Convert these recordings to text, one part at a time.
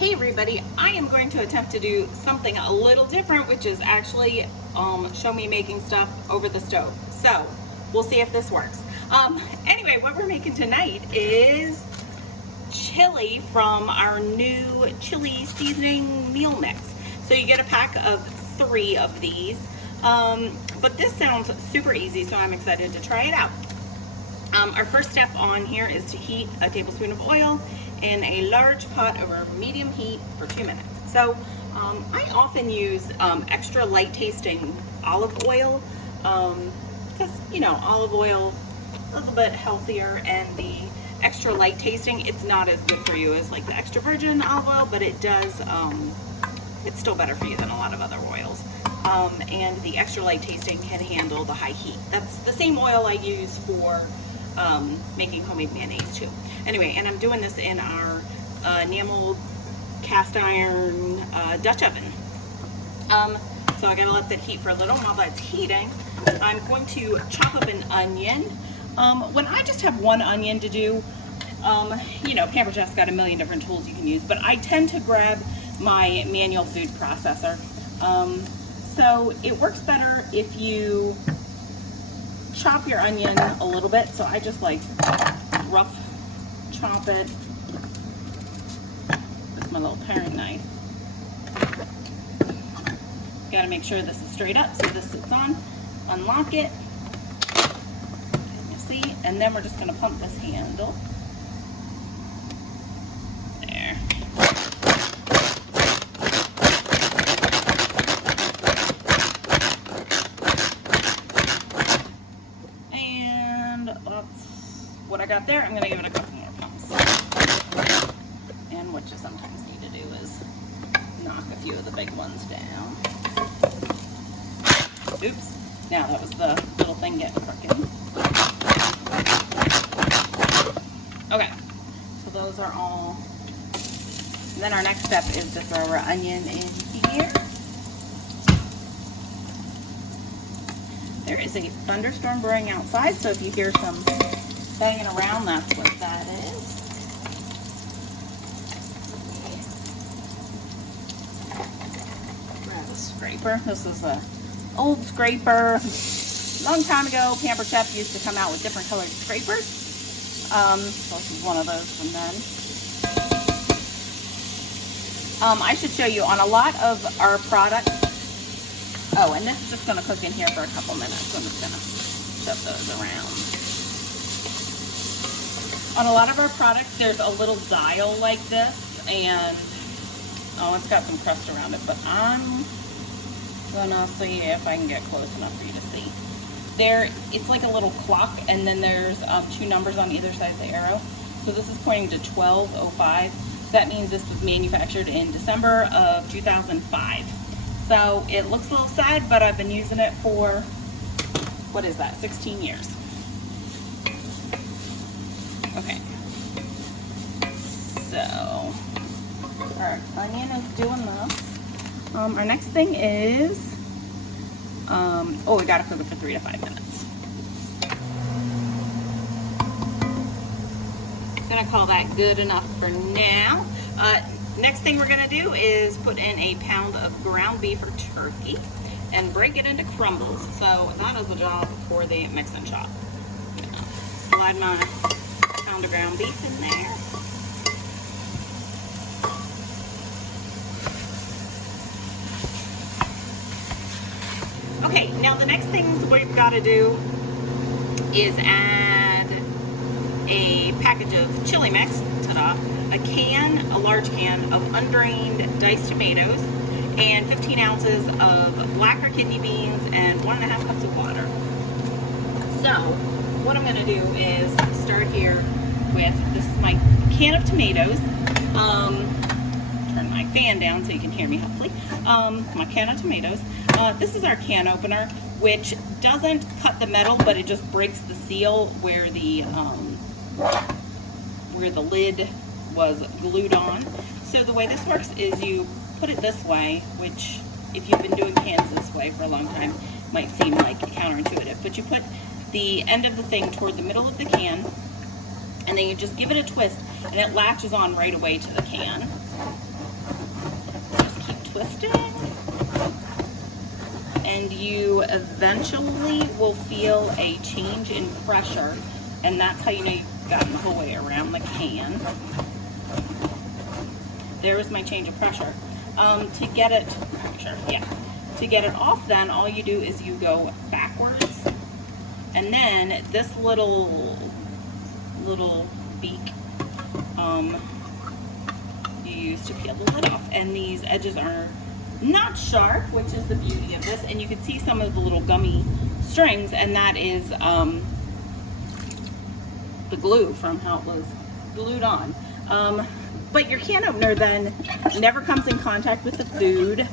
Hey everybody, I am going to attempt to do something a little different, which is actually show me making stuff over the stove. So we'll see if this works. Anyway, what we're making tonight is chili from our new chili seasoning meal mix. So you get a pack of 3 of these, but this sounds super easy, so I'm excited to try it out. Our first step on here is to heat a tablespoon of oil in a large pot over medium heat for 2 minutes. So I often use extra light tasting olive oil because, you know, olive oil a little bit healthier, and the extra light tasting, it's not as good for you as like the extra virgin olive oil, but it does, it's still better for you than a lot of other oils. And the extra light tasting can handle the high heat. That's the same oil I use for making homemade mayonnaise too. Anyway, and I'm doing this in our enamel cast iron Dutch oven. So I gotta let that heat for a little. While that's heating, I'm going to chop up an onion. When I just have one onion to do, you know, Pampered Chef's got a million different tools you can use, but I tend to grab my manual food processor. So it works better if you chop your onion a little bit. So I just like rough chop it with my little paring knife. Got to make sure this is straight up so this sits on. Unlock it. You see, and then we're just going to pump this handle. There. And that's what I got there. I'm going to give it a couple more pumps. And what you sometimes need to do is knock a few of the big ones down. Oops. Now that was the little thing getting crooked. Okay. So those are all. And then our next step is to throw our onion in here. There is a thunderstorm brewing outside, so if you hear some banging around, that's what that is. Grab a scraper. This is a old scraper. Long time ago, Pampered Chef used to come out with different colored scrapers. So this is one of those from then. I should show you on a lot of our products. Oh, and this is just going to cook in here for a couple minutes. I'm just going to shove those around. On a lot of our products, there's a little dial like this, and oh, it's got some crust around it, but I'm gonna see if I can get close enough for you to see. There, it's like a little clock, and then there's 2 numbers on either side of the arrow. So this is pointing to 1205. So that means this was manufactured in December of 2005. So it looks a little sad, but I've been using it for, what is that, 16 years. Okay. So our onion is doing this. Our next thing is, oh, we gotta cook it for 3 to 5 minutes. Gonna call that good enough for now. Next thing we're gonna do is put in a pound of ground beef or turkey and break it into crumbles. So that is the job for the mix and chop. Slide my pound of ground beef in there. Okay, now the next thing we've got to do is add a package of chili mix, ta-da, a large can of undrained diced tomatoes, and 15 ounces of black or kidney beans, and 1.5 cups of water. So, what I'm going to do is start here with, this is my can of tomatoes. Turn my fan down so you can hear me, hopefully. My can of tomatoes. This is our can opener, which doesn't cut the metal, but it just breaks the seal where the lid was glued on. So the way this works is you put it this way, which if you've been doing cans this way for a long time, might seem like counterintuitive, but you put the end of the thing toward the middle of the can, and then you just give it a twist, and it latches on right away to the can. twisting, and you eventually will feel a change in pressure, and that's how you know you've gotten the whole way around the can. There's my change of pressure. To get it, to get it off, then all you do is you go backwards, and then this little beak you use to peel the lid off, and these edges are not sharp, which is the beauty of this, and you can see some of the little gummy strings, and that is the glue from how it was glued on. But your can opener then never comes in contact with the food.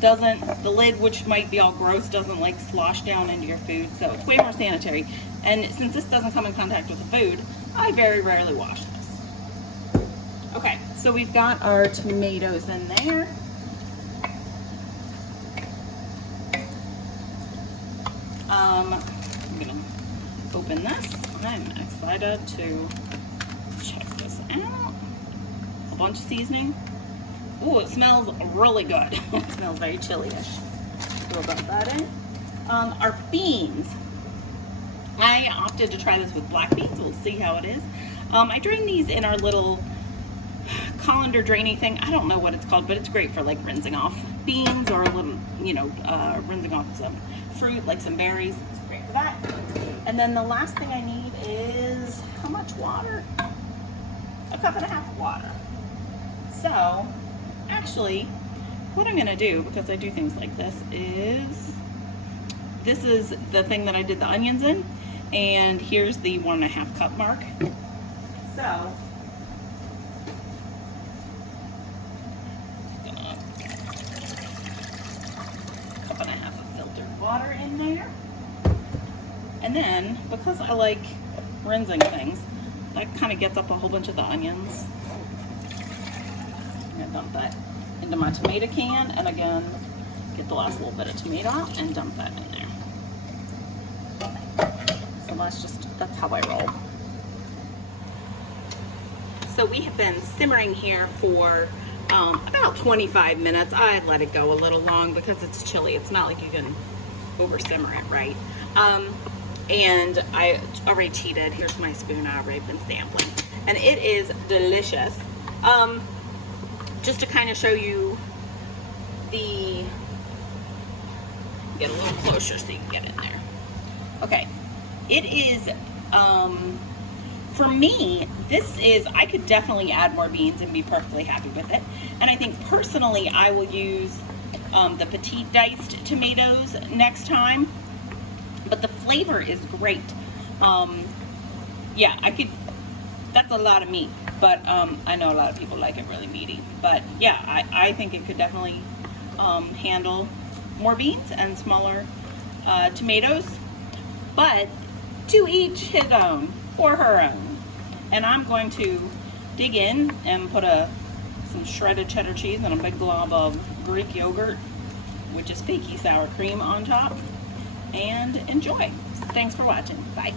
The lid, which might be all gross, doesn't like slosh down into your food, so it's way more sanitary. And since this doesn't come in contact with the food, I very rarely wash this. Okay, so we've got our tomatoes in there. I'm gonna open this. I'm excited to check this out. A bunch of seasoning. Ooh, it smells really good. It smells very chili-ish. We'll put that in. Our beans. I opted to try this with black beans. We'll see how it is. I drain these in our little colander draining thing. I don't know what it's called, but it's great for like rinsing off beans or a little, rinsing off some fruit, like some berries. It's great for that. And then the last thing I need is, how much water? 1.5 cups of water. So, actually, what I'm gonna do, because I do things like this is the thing that I did the onions in, and here's the 1.5 cup mark. So, just gonna 1.5 cups of filtered water in there. And then, because I like rinsing things, that kind of gets up a whole bunch of the onions. I'm gonna dump that into my tomato can, and again, get the last little bit of tomato out and dump that in there. So that's how I roll. So we have been simmering here for about 25 minutes. I let it go a little long because it's chili. It's not like you can over simmer it, right? And I already cheated. Here's my spoon. I've already been sampling, and it is delicious. Just to kind of show you get a little closer so you can get in there. Okay, it is, for me, I could definitely add more beans and be perfectly happy with it. And I think personally, I will use the petite diced tomatoes next time. But the flavor is great. Yeah, that's a lot of meat, but I know a lot of people like it really meaty. But yeah, I think it could definitely handle more beans and smaller tomatoes, but to each his own or her own. And I'm going to dig in and put some shredded cheddar cheese and a big glob of Greek yogurt, which is fakey sour cream, on top, and enjoy. Thanks for watching. Bye.